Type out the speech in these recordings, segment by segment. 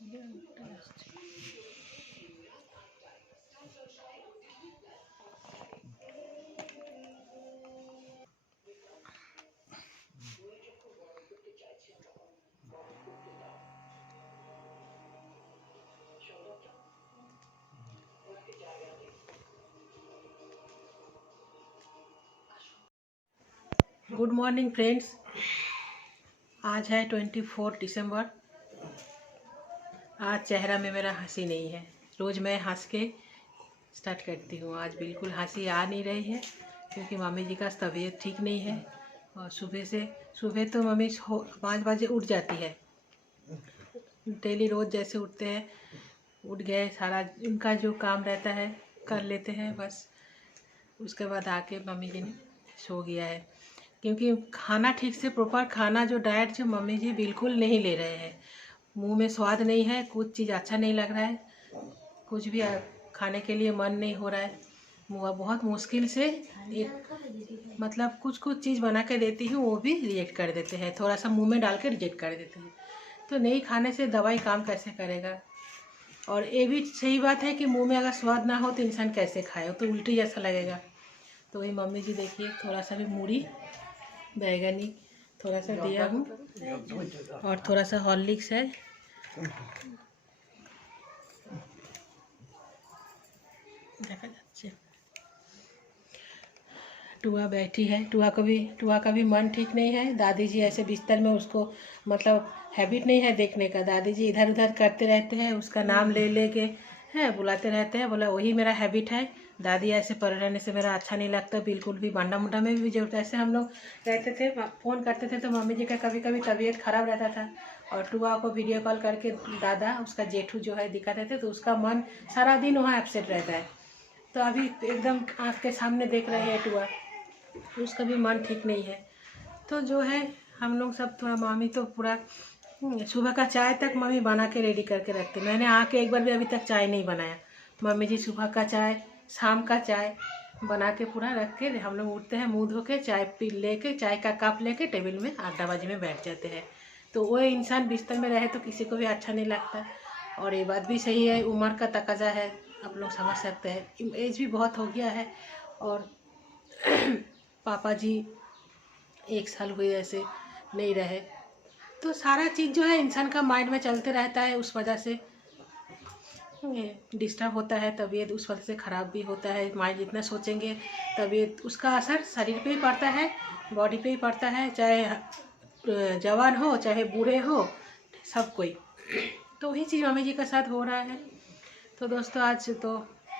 Good morning friends. आज है 24 दिसंबर। आज चेहरा में मेरा हंसी नहीं है। रोज़ मैं हंस के स्टार्ट करती हूँ, आज बिल्कुल हंसी आ नहीं रही है क्योंकि मम्मी जी का तबीयत ठीक नहीं है। और सुबह तो मम्मी 5 बजे उठ जाती है। डेली रोज़ जैसे उठते हैं, उठ गए, सारा उनका जो काम रहता है कर लेते हैं, बस उसके बाद आके मम्मी जी ने सो गया है। क्योंकि खाना ठीक से प्रॉपर खाना जो डाइट जो मम्मी जी बिल्कुल नहीं ले रहे हैं। मुंह में स्वाद नहीं है, कुछ चीज़ अच्छा नहीं लग रहा है, कुछ भी खाने के लिए मन नहीं हो रहा है। बहुत मुश्किल से एक मतलब कुछ चीज़ बना के देती हूँ, वो भी रिजेक्ट कर देते हैं, थोड़ा सा मुंह में डाल के रिजेक्ट कर देते हैं। तो नहीं खाने से दवाई काम कैसे करेगा। और ये भी सही बात है कि मुंह में अगर स्वाद ना हो तो इंसान कैसे खाए, तो उल्टी जैसा लगेगा। तो वही मम्मी जी देखिए, थोड़ा सा भी मूढ़ी बैगनी थोड़ा सा दिया हूँ और थोड़ा सा हॉर्लिक्स है। देखा जाच्छे टुआ बैठी है। टुआ का भी मन ठीक नहीं है। दादी जी ऐसे बिस्तर में, उसको मतलब हैबिट नहीं है देखने का। दादी जी इधर उधर करते रहते हैं, उसका नाम ले ले के है बुलाते रहते हैं। बोला वही मेरा हैबिट है। दादी ऐसे पड़े रहने से मेरा अच्छा नहीं लगता बिल्कुल भी। बांडा मुंडा में भी जब ऐसे हम लोग रहते थे, फ़ोन करते थे तो मम्मी जी का कभी कभी तबीयत खराब रहता था और टुआ को वीडियो कॉल करके दादा उसका जेठू जो है दिखाते थे, तो उसका मन सारा दिन वहाँ एब्सेंट रहता है। तो अभी एकदम आँख के सामने देख रहे हैं टुआ, उसका भी मन ठीक नहीं है। तो जो है हम लोग सब थोड़ा, मम्मी तो पूरा सुबह का चाय तक मम्मी बना के रेडी करके रखते। मैंने आके एक बार भी अभी तक चाय नहीं बनाया। मम्मी जी सुबह का चाय, शाम का चाय बना के पूरा रख के हम लोग उठते हैं, मुंह धो के चाय पी लेके, चाय का कप लेके टेबल में 8 बजे में बैठ जाते हैं। तो वो इंसान बिस्तर में रहे तो किसी को भी अच्छा नहीं लगता। और ये बात भी सही है, उम्र का तकाजा है, आप लोग समझ सकते हैं, एज भी बहुत हो गया है। और पापा जी 1 साल हुए ऐसे नहीं रहे, तो सारा चीज़ जो है इंसान का माइंड में चलते रहता है, उस वजह से डिस्टर्ब होता है, तबीयत उस वजह से ख़राब भी होता है। माइंड जितना सोचेंगे तबीयत, उसका असर शरीर पे ही पड़ता है, बॉडी पे ही पड़ता है, चाहे जवान हो चाहे बूढ़े हो, सब कोई। तो वही चीज़ मम्मी जी के साथ हो रहा है। तो दोस्तों आज तो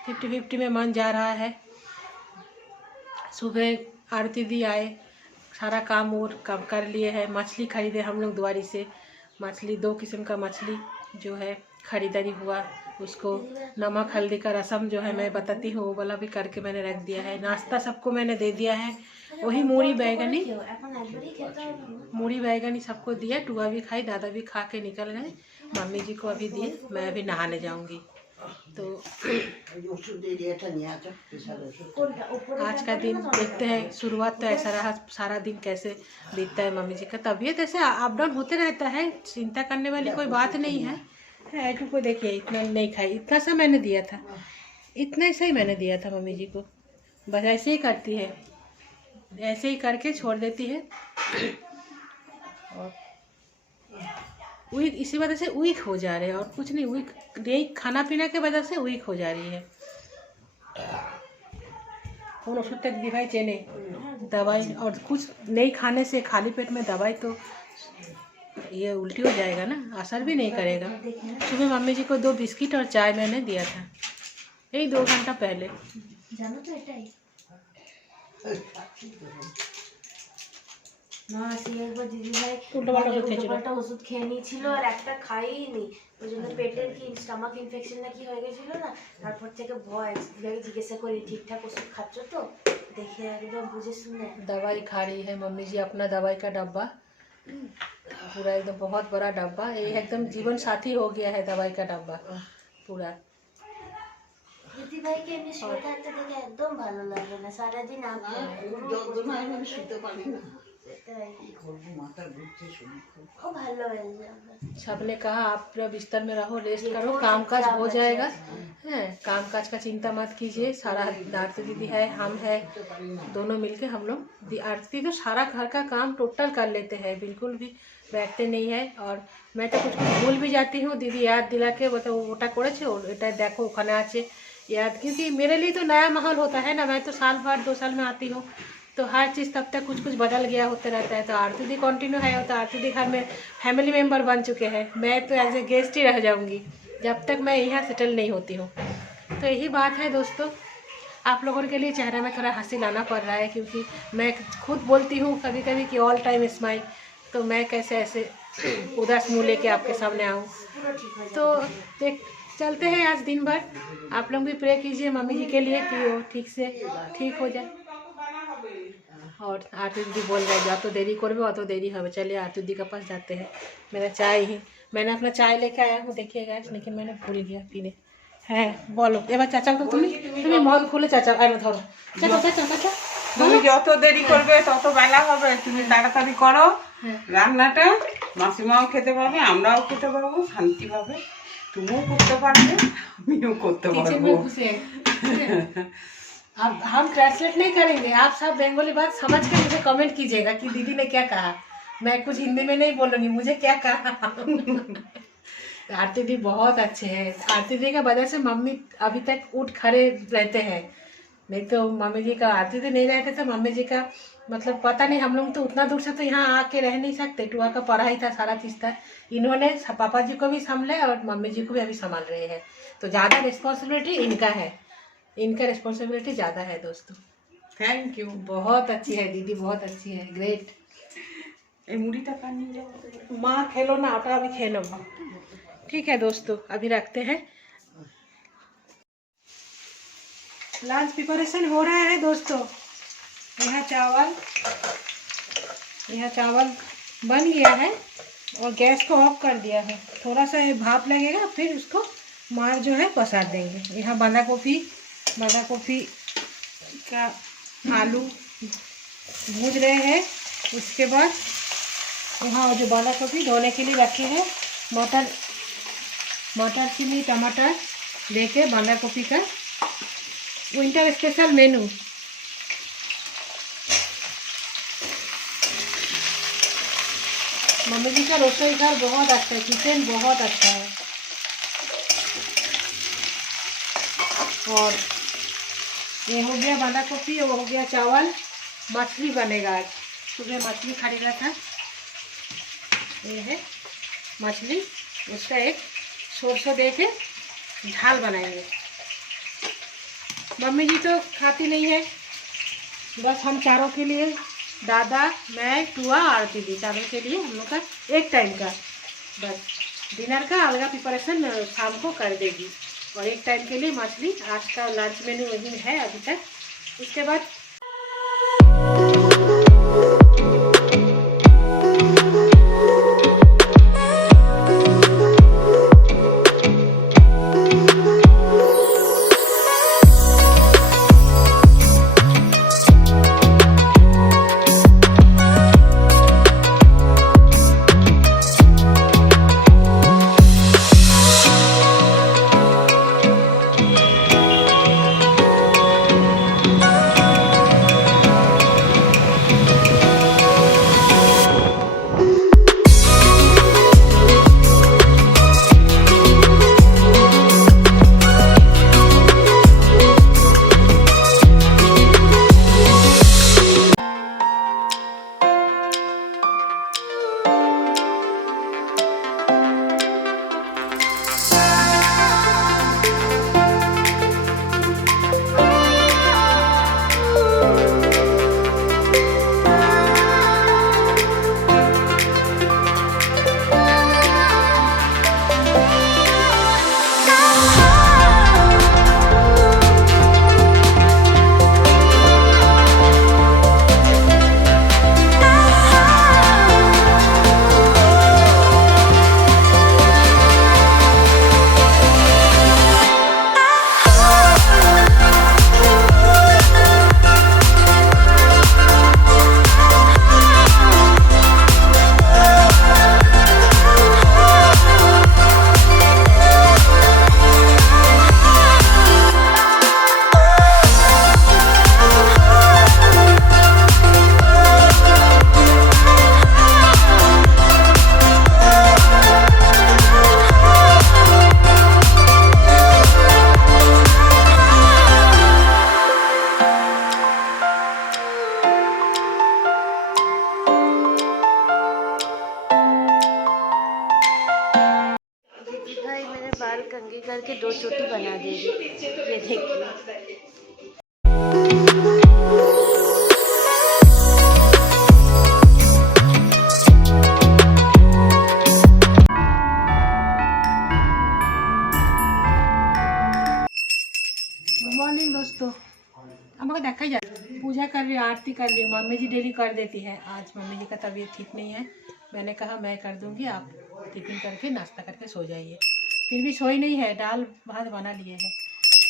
50-50 में मन जा रहा है। सुबह आरती दी आए, सारा काम और कम कर लिए है। मछली खरीदे हम लोग द्वारी से, मछली 2 किस्म का मछली जो है खरीदारी हुआ। उसको नमक हल्दी का रसम जो है मैं बताती हूँ, वो वाला भी करके मैंने रख दिया है। नाश्ता सबको मैंने दे दिया है। वही मूढ़ी बैगनी सबको दिया। टुआ भी खाई, दादा भी खा के निकल गए, मम्मी जी को अभी दिए, मैं अभी नहाने जाऊँगी। तो आज का दिन देखते हैं, शुरुआत तो ऐसा रहा, सारा दिन कैसे बीतता है। मम्मी जी का तबीयत ऐसे अप डाउन होते रहता है, चिंता करने वाली कोई बात नहीं है। ऐटू को देखिए, इतना नहीं खाई, इतना सा मैंने दिया था, इतना सा ही मैंने दिया था मम्मी जी को। बस ऐसे ही करती है, ऐसे ही करके छोड़ देती है। और वीक, इसी वजह से वीक हो जा रहे हैं, और कुछ नहीं, वीक नहीं, खाना पीना के वजह से वीक हो जा रही है। कौन ओषुध दी भाई चेने दवाई, और कुछ नहीं खाने से, खाली पेट में दवाई, तो ये उल्टी हो जाएगा ना, असर भी नहीं करेगा। सुबह मम्मी जी को 2 बिस्किट और चाय मैंने दिया था, यही 2 घंटा पहले। ওষুধ খেয়ে নিয়েছিল আর একটা খাইনি, ওই জন্য পেটের কি স্টমাক ইনফেকশন নাকি হয়ে গেছিল না। তারপর থেকে ভয়, দিদিভাইকে জিজ্ঞাসা করি ঠিকঠাক ওষুধ খাচ্ছ তো, দেখে একদম बुझे सुने दवाई खा रही है मम्मी जी, अपना दवाई का डब्बा पूरा एकदम बहुत बड़ा डब्बा, ये एकदम जीवन साथी हो गया है दवाई का डब्बा पूरा। দিদিভাইকে এমনি শুয়ে থাকতে দেখে একদম ভালো লাগে না, সারাদিন শুতে পারি না। এটাই মাথা ঘুরছে শুনে খুব ভালো হয়েছে আমরা सबने कहा आप पूरा बिस्तर में रहो, रेस्ट करो, काम काज हो जाएगा है, काम काज का चिंता मत कीजिए। सारा आरती दीदी है, हम है, दोनों मिलके हम लोग आरती तो सारा घर का काम टोटल कर लेते हैं, बिल्कुल भी बैठते नहीं है। और मैं तो कुछ कुछ भूल भी जाती हूँ, दीदी याद दिला के बता ওটা করেছে এটা देखो ওখানে আছে याद, क्योंकि मेरे लिए तो नया माहौल होता है ना, मैं तो साल भर 2 साल में आती हूँ, तो हर चीज़ तब तक कुछ कुछ बदल गया होते रहता है। तो आरती दी कंटिन्यू है, तो आरती दी घर में फैमिली मेम्बर बन चुके हैं, मैं तो एज ए गेस्ट ही रह जाऊंगी जब तक मैं यहाँ सेटल नहीं होती हूँ। तो यही बात है दोस्तों, आप लोगों के लिए चेहरे में थोड़ा हंसी लाना पड़ रहा है, क्योंकि मैं खुद बोलती हूँ कभी कभी कि ऑल टाइम स्माइल, तो मैं कैसे ऐसे उदास मुँह लेके आपके सामने आऊँ। পুরো ঠিক হয়ে तो देख चलते हैं आज दिन भर, आप लोग भी प्रे कीजिए मम्मी जी के लिए कि वो ठीक से ठीक हो जाए। और आरती दीदी बोल रहे जो तो देरी करबे तो देरी হবে, चलिए आरती दीदी के पास जाते हैं। मेरा चाय ही मैंने अपना चाय लेके आया हूँ, देखिए गाइस, लेकिन मैंने भूल गया पीने। হ্যাঁ বলো এবার চাচা, তো তুমি মন খুলে চাচা আরে ধরো চাচা চাচা চাচা তুমি যত দেরি করবে তত বেলা হবে, তুমি তাড়াতাড়ি করো হ্যাঁ। রান্নাটা, মাসিমাও খেতে পাবে, আমরাও খেতে পারবো শান্তিভাবে, তুমিও করতে পারবে, আমিও করতে किचन পারবো। में घुसे हैं। अब हम ट्रांसलेट नहीं करेंगे, आप सब बंगाली बात समझ के मुझे कमेंट कीजिएगा कि दीदी ने क्या कहा, मैं कुछ हिंदी में नहीं बोलूँगी, मुझे क्या कहा। आरती दी बहुत अच्छे हैं, आरती दी की वजह से मम्मी अभी तक उठ खड़े रहते हैं, नहीं तो मम्मी जी का आरती दी नहीं रहते तो मम्मी जी का मतलब पता नहीं, हम लोग तो उतना दूर से तो यहाँ आके रह नहीं सकते, टुआ का पढ़ाई था, सारा चीज़ था, इन्होंने पापा जी को भी संभाले और मम्मी जी को भी अभी संभाल रहे हैं, तो ज़्यादा रिस्पॉन्सिबिलिटी इनका है, इनका रिस्पॉन्सिबिलिटी ज़्यादा है दोस्तों। Thank you. बहुत अच्छी है दीदी, बहुत अच्छी है, ग्रेट। এই মুড়িটা কার নিয়ে যাবো? माँ खेलो ना, आटा अभी खेलो। ठीक है दोस्तों, अभी रखते हैं। लंच प्रिपरेशन हो रहा है दोस्तों, यहाँ चावल बन गया है और गैस को ऑफ कर दिया है, थोड़ा सा ये भाप लगेगा, फिर उसको मार जो है पसार देंगे। यहाँ बंधा गोभी का आलू भूज रहे हैं, उसके बाद यहाँ जो बंधा गोभी धोने के लिए रखे हैं, मटर चिली टमाटर लेके बंधा गोभी का विंटर स्पेशल मेनू। मम्मी जी का रसोई घर बहुत अच्छा है, किचन बहुत अच्छा है। और ये हो गया बंधा गोभी, वो हो गया चावल, मछली बनेगा आज, सुबह मछली खरीदा था, ये है मछली, उसका एक सरसों दे के झाल बनाएंगे। मम्मी जी तो खाती नहीं है, बस हम चारों के लिए, दादा मैं टुआ आरती दी, चारों के लिए हम लोग का एक टाइम का, बस डिनर का अलग प्रिपरेशन शाम को कर देगी, और एक टाइम के लिए मछली। आज का लंच मेन्यू वही है अभी तक। उसके बाद कंघी करके 2 चोटी बना देगी। ये देखिए। गुड मॉर्निंग दोस्तों। हमको देखा ही जाए पूजा कर रही हूँ, आरती कर रही हूँ। मम्मी जी डेली कर देती है। आज मम्मी जी का तबीयत ठीक नहीं है, मैंने कहा मैं कर दूंगी, आप टिफिन करके नाश्ता करके सो जाइए। फिर भी सोई नहीं है, दाल भात बना लिए है।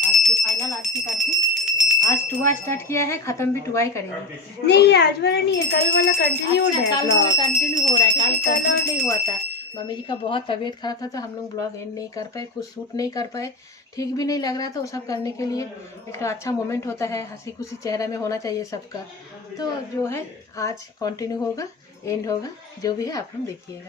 आरती फाइनल आरती करके आज टुआ स्टार्ट किया है, खत्म भी टुआ ही करेगी। नहीं आज वाला नहीं है, कल वाला कंटिन्यू अच्छा, है। कल वाला कंटिन्यू हो रहा है, कल कल कंप्लीट नहीं हुआ था। मम्मी जी का बहुत तबीयत खराब था तो हम लोग ब्लॉग एंड नहीं कर पाए, कुछ शूट नहीं कर पाए, ठीक भी नहीं लग रहा था। वो सब करने के लिए एक अच्छा मोमेंट होता है, हंसी खुशी चेहरा में होना चाहिए सबका। तो जो है आज कंटिन्यू होगा, एंड होगा, जो भी है आप लोग देखिएगा।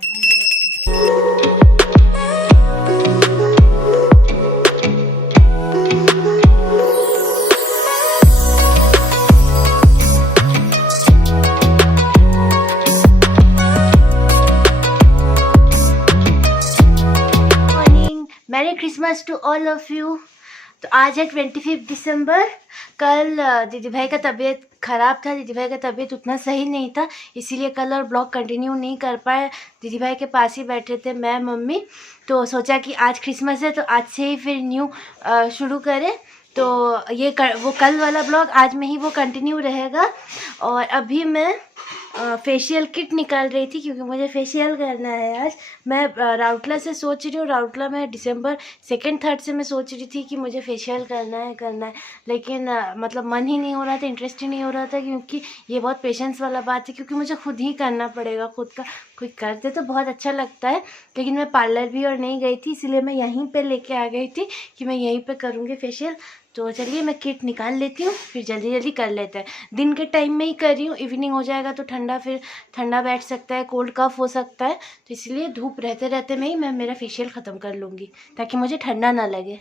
Merry Christmas to all of you. तो आज है 25 दिसंबर। कल दीदी भाई का तबीयत ख़राब था, दीदी भाई का तबीयत उतना सही नहीं था, इसीलिए कल और ब्लॉग कंटिन्यू नहीं कर पाए। दीदी भाई के पास ही बैठे थे मैं मम्मी, तो सोचा कि आज क्रिसमस है तो आज से ही फिर न्यू शुरू करें। तो ये वो कल वाला ब्लॉग आज में ही वो कंटिन्यू रहेगा। और अभी मैं फेशियल किट निकाल रही थी क्योंकि मुझे फेशियल करना है आज। मैं राउरकेला से सोच रही हूँ, राउरकेला में दिसंबर 2nd 3rd से मैं सोच रही थी कि मुझे फेशियल करना है, लेकिन मतलब मन ही नहीं हो रहा था, इंटरेस्ट ही नहीं हो रहा था, क्योंकि ये बहुत पेशेंस वाला बात है, क्योंकि मुझे खुद ही करना पड़ेगा। खुद का कोई करते तो बहुत अच्छा लगता है, लेकिन मैं पार्लर भी और नहीं गई थी, इसलिए मैं यहीं पर लेके आ गई थी कि मैं यहीं पर करूँगी फेशियल। तो चलिए मैं किट निकाल लेती हूँ, फिर जल्दी जल्दी कर लेते हैं। दिन के टाइम में ही कर रही हूँ, इवनिंग हो जाएगा तो ठंडा बैठ सकता है, कोल्ड कफ हो सकता है, तो इसलिए धूप रहते रहते में ही मैं मेरा फेशियल ख़त्म कर लूँगी ताकि मुझे ठंडा ना लगे।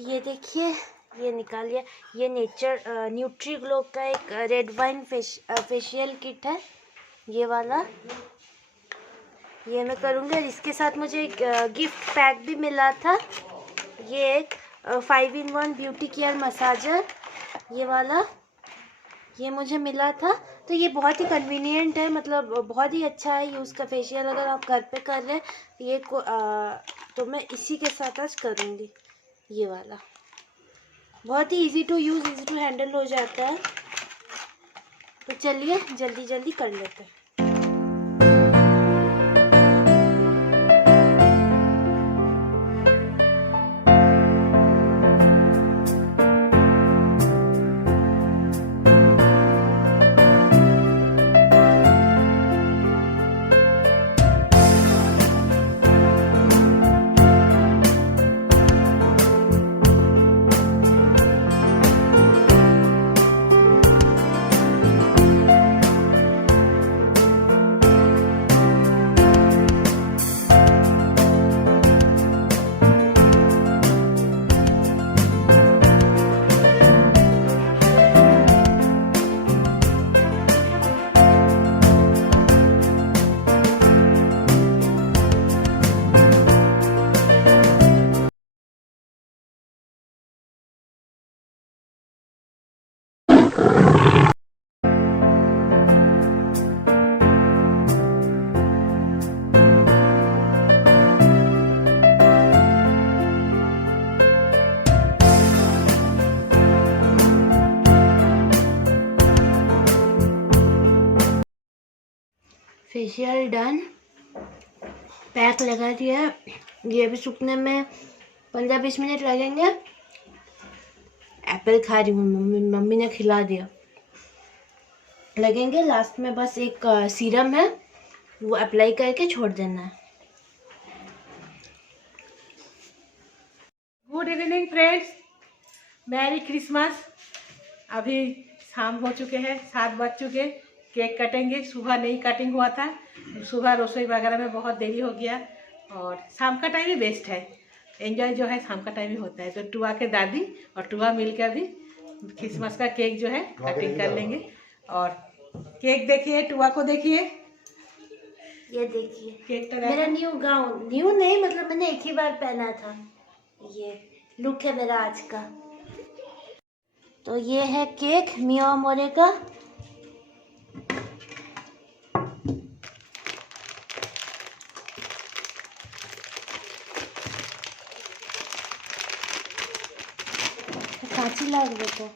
ये देखिए, ये निकाल लिया। ये न्यूट्री ग्लो का एक रेड वाइन फेशियल किट है, ये वाला, ये मैं करूँगी। और इसके साथ मुझे एक गिफ्ट पैक भी मिला था, ये एक 5-in-1 ब्यूटी केयर मसाजर, ये वाला, ये मुझे मिला था। तो ये बहुत ही कन्वीनियंट है, मतलब बहुत ही अच्छा है यूज़ का फेशियल। अगर आप घर पे कर रहे हैं ये तो मैं इसी के साथ आज करूँगी। ये वाला बहुत ही easy to use, easy to handle हो जाता है। तो चलिए जल्दी जल्दी कर लेते हैं। फेशियल डन, पैक लगा दिया है। ये भी सूखने में 15-20 मिनट लगेंगे। एप्पल खा रही हूँ, मम्मी ने खिला दिया। लगेंगे लास्ट में, बस एक सीरम है वो अप्लाई करके छोड़ देना है। Good evening friends, merry Christmas. अभी शाम हो चुके हैं, 7 बज चुके। केक कटेंगे, सुबह नहीं कटिंग हुआ था, सुबह रसोई वगैरह में बहुत देरी हो गया। और शाम का टाइम ही बेस्ट है, एंजॉय जो है शाम का टाइम ही होता है। तो टुआ के दादी और टुआ मिलकर भी क्रिसमस का केक जो है कटिंग कर लेंगे। और केक देखिए, टुआ को देखिए, ये देखिए केक तो मेरा न्यू गाउन, न्यू नहीं मतलब मैंने एक ही बार पहना था। ये लुक है मेरा आज का। तो ये है केक मिया मोरे का। काची लाग बेटा,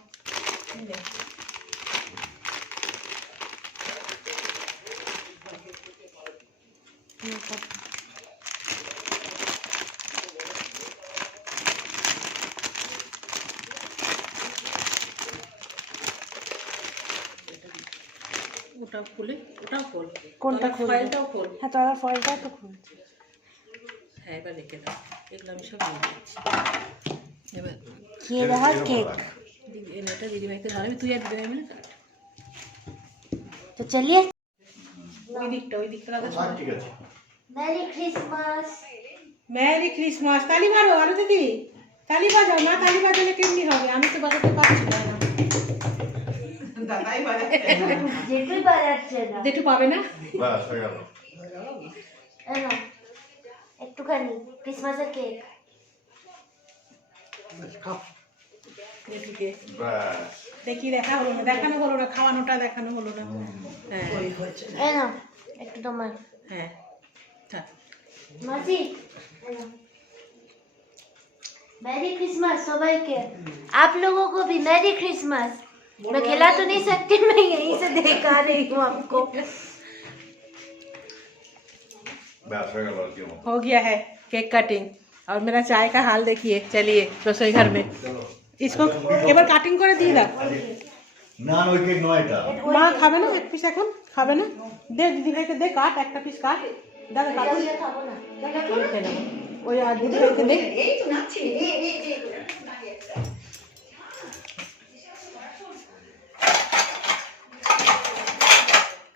ওটাও খুলে, ওটাও খোল, কোনটা তলার খুলবো? ফাইলটাও খোল। হ্যাঁ তোরা ফলটা তো খুলছি। হ্যাঁ, এবার রেখে দাও, এগুলো আমি সব নিয়ে যাচ্ছি। এবার ये रहा केक। এটা দিদিভাইকে ধরাবি, তুই আর দিদিভাই মিলে কাট। तो चलिए, ওই দিকটা লাগা। ঠিক আছে। Merry Christmas. Merry Christmas. তালি মারো আরো দিদি, তালি বাজাও। না তালি বাজালে কেমনি হবে, আমি তো বাজাতে পারছি না। দাদাই বাজাচ্ছে না। যেটুই বাজাচ্ছে না, একটু পাবে না? বাস হয়ে গেল। এনো একটুখানি ক্রিসমাসের কেক। এটুকে বাস। দেখি, দেখা হলো না, দেখানো হলো না, খাওয়ানোটা দেখানো হলো না। হ্যাঁ এনো একটু তোমার হ্যাঁ, থাক। মাসি। এনো मैरी क्रिसमस सबाई के। आप लोगों को भी मैरी क्रिसमस। मैं खिला तो नहीं सकती, मैं यहीं से दिखा रही हूँ आपको। বাস হয়ে গেল আর কি হলো? हो गया है केक कटिंग। और मेरा चाय का हाल देखिए। चलिए रसोई घर में इसको এবার কাটিং করে দিয়ে দাও। না ওই কেক নয় এটা। মা খাবে না এক পিস, এখন খাবে না? দে দিদিভাইকে দে, কাট একটা পিস, কাট দাদা, কাট। খাবো না। ওই আর দিদিভাইকে দে।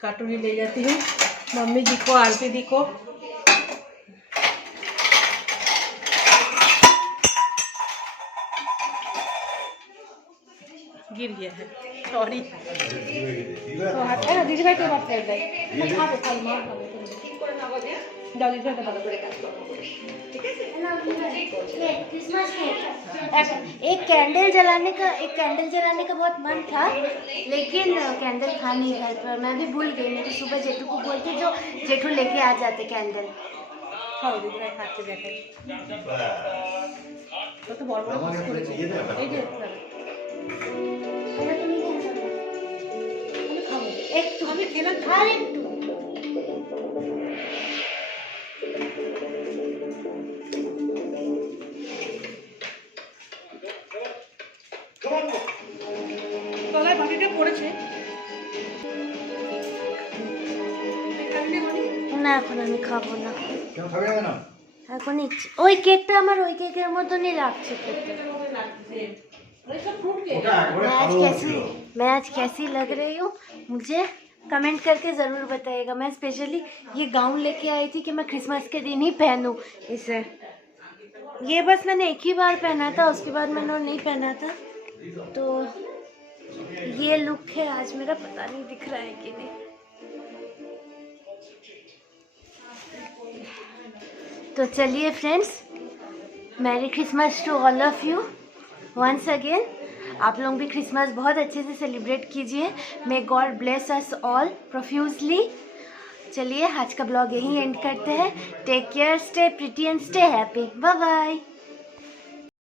काटूनी ले जाती हूँ मम्मी जी को, आरती दी को। गिर गया है, सॉरी। तो हाथ है ना दीदी भाई के बात कर दे। खा दो, खा लो, मार खा लो। जाओ दीदी भाई का बात करो। Christmas cake. एक कैंडल जलाने का बहुत मन था, लेकिन कैंडल था नहीं घर पर। मैं भी भूल गई, मैं तो सुबह जेठू को बोलती जो जेठू लेके आ जाते कैंडल। খাও দিদি ভাই খাচ্ছে, দেখেন কত বড় বড় পিস করেছে। এই যে একটু আমি খেলাম। আর একটু তলায় বাটিটা পড়েছে। না, এখন আমি খাবো না। কেন খাবে না? এখন ইচ্ছে ওই কেকটা আমার ওই কেকের মতনই লাগছে খেতে। ওটা একবারে ভালো ছিল। मैं आज कैसी लग रही हूँ मुझे कमेंट करके ज़रूर बताइएगा। मैं स्पेशली ये गाउन लेके आई थी कि मैं क्रिसमस के दिन ही पहनूँ इसे। ये बस मैंने एक ही बार पहना था, उसके बाद मैंने और नहीं पहना था। तो ये लुक है आज मेरा, पता नहीं दिख रहा है कि नहीं। तो चलिए friends, merry Christmas to all of you once again. आप लोग भी क्रिसमस बहुत अच्छे से सेलिब्रेट कीजिए। May God bless us all profusely. चलिए आज का ब्लॉग यहीं एंड करते हैं। Take care, stay pretty and stay happy. Bye bye.